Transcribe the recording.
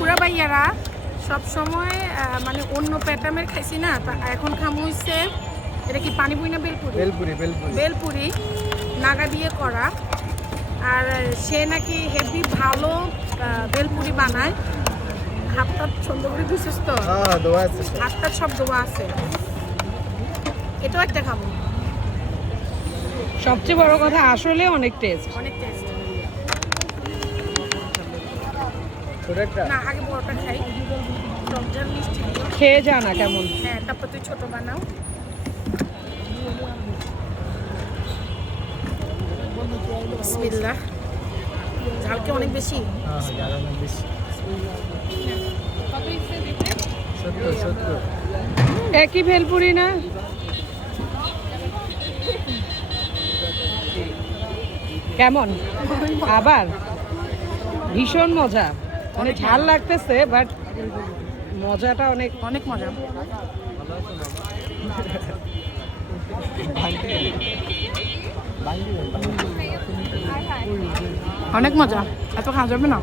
ফুরা ভাইয়ারা সব সময় মানে অন্য প্যাটামের খাইছি না তা এখন খামু হইছে এটা কি পানিপুরি না বেলপুরি? বেলপুরি বেলপুরি। বেলপুরি নাগা দিয়ে করা। আর সে নাকি হেভি ভালো বেলপুরি বানায়। হাতটা সুন্দর করে ধুইছিস তো? হ্যাঁ দোয়া হাতটা সব দেওয়া আছে। এটাও একটা খাব। সবচেয়ে বড় কথা আসলে অনেক টেস্ট অনেক টেস্ট না আগে বড়টা খাই। মিষ্টি। খেয়ে যা না কেমন? হ্যাঁ তারপর তুই ছোট বানাও। বিসমিল্লাহ। ঝালকে অনেক বেশি? হ্যাঁ অনেক বেশি। একই ভেলপুরি না? কেমন? আবার? ভীষণ মজা। মানে ঝাল লাগতেছে বাট মজাটা অনেক অনেক মজা। অনেক মজা। এত খাওয়া যাবে না।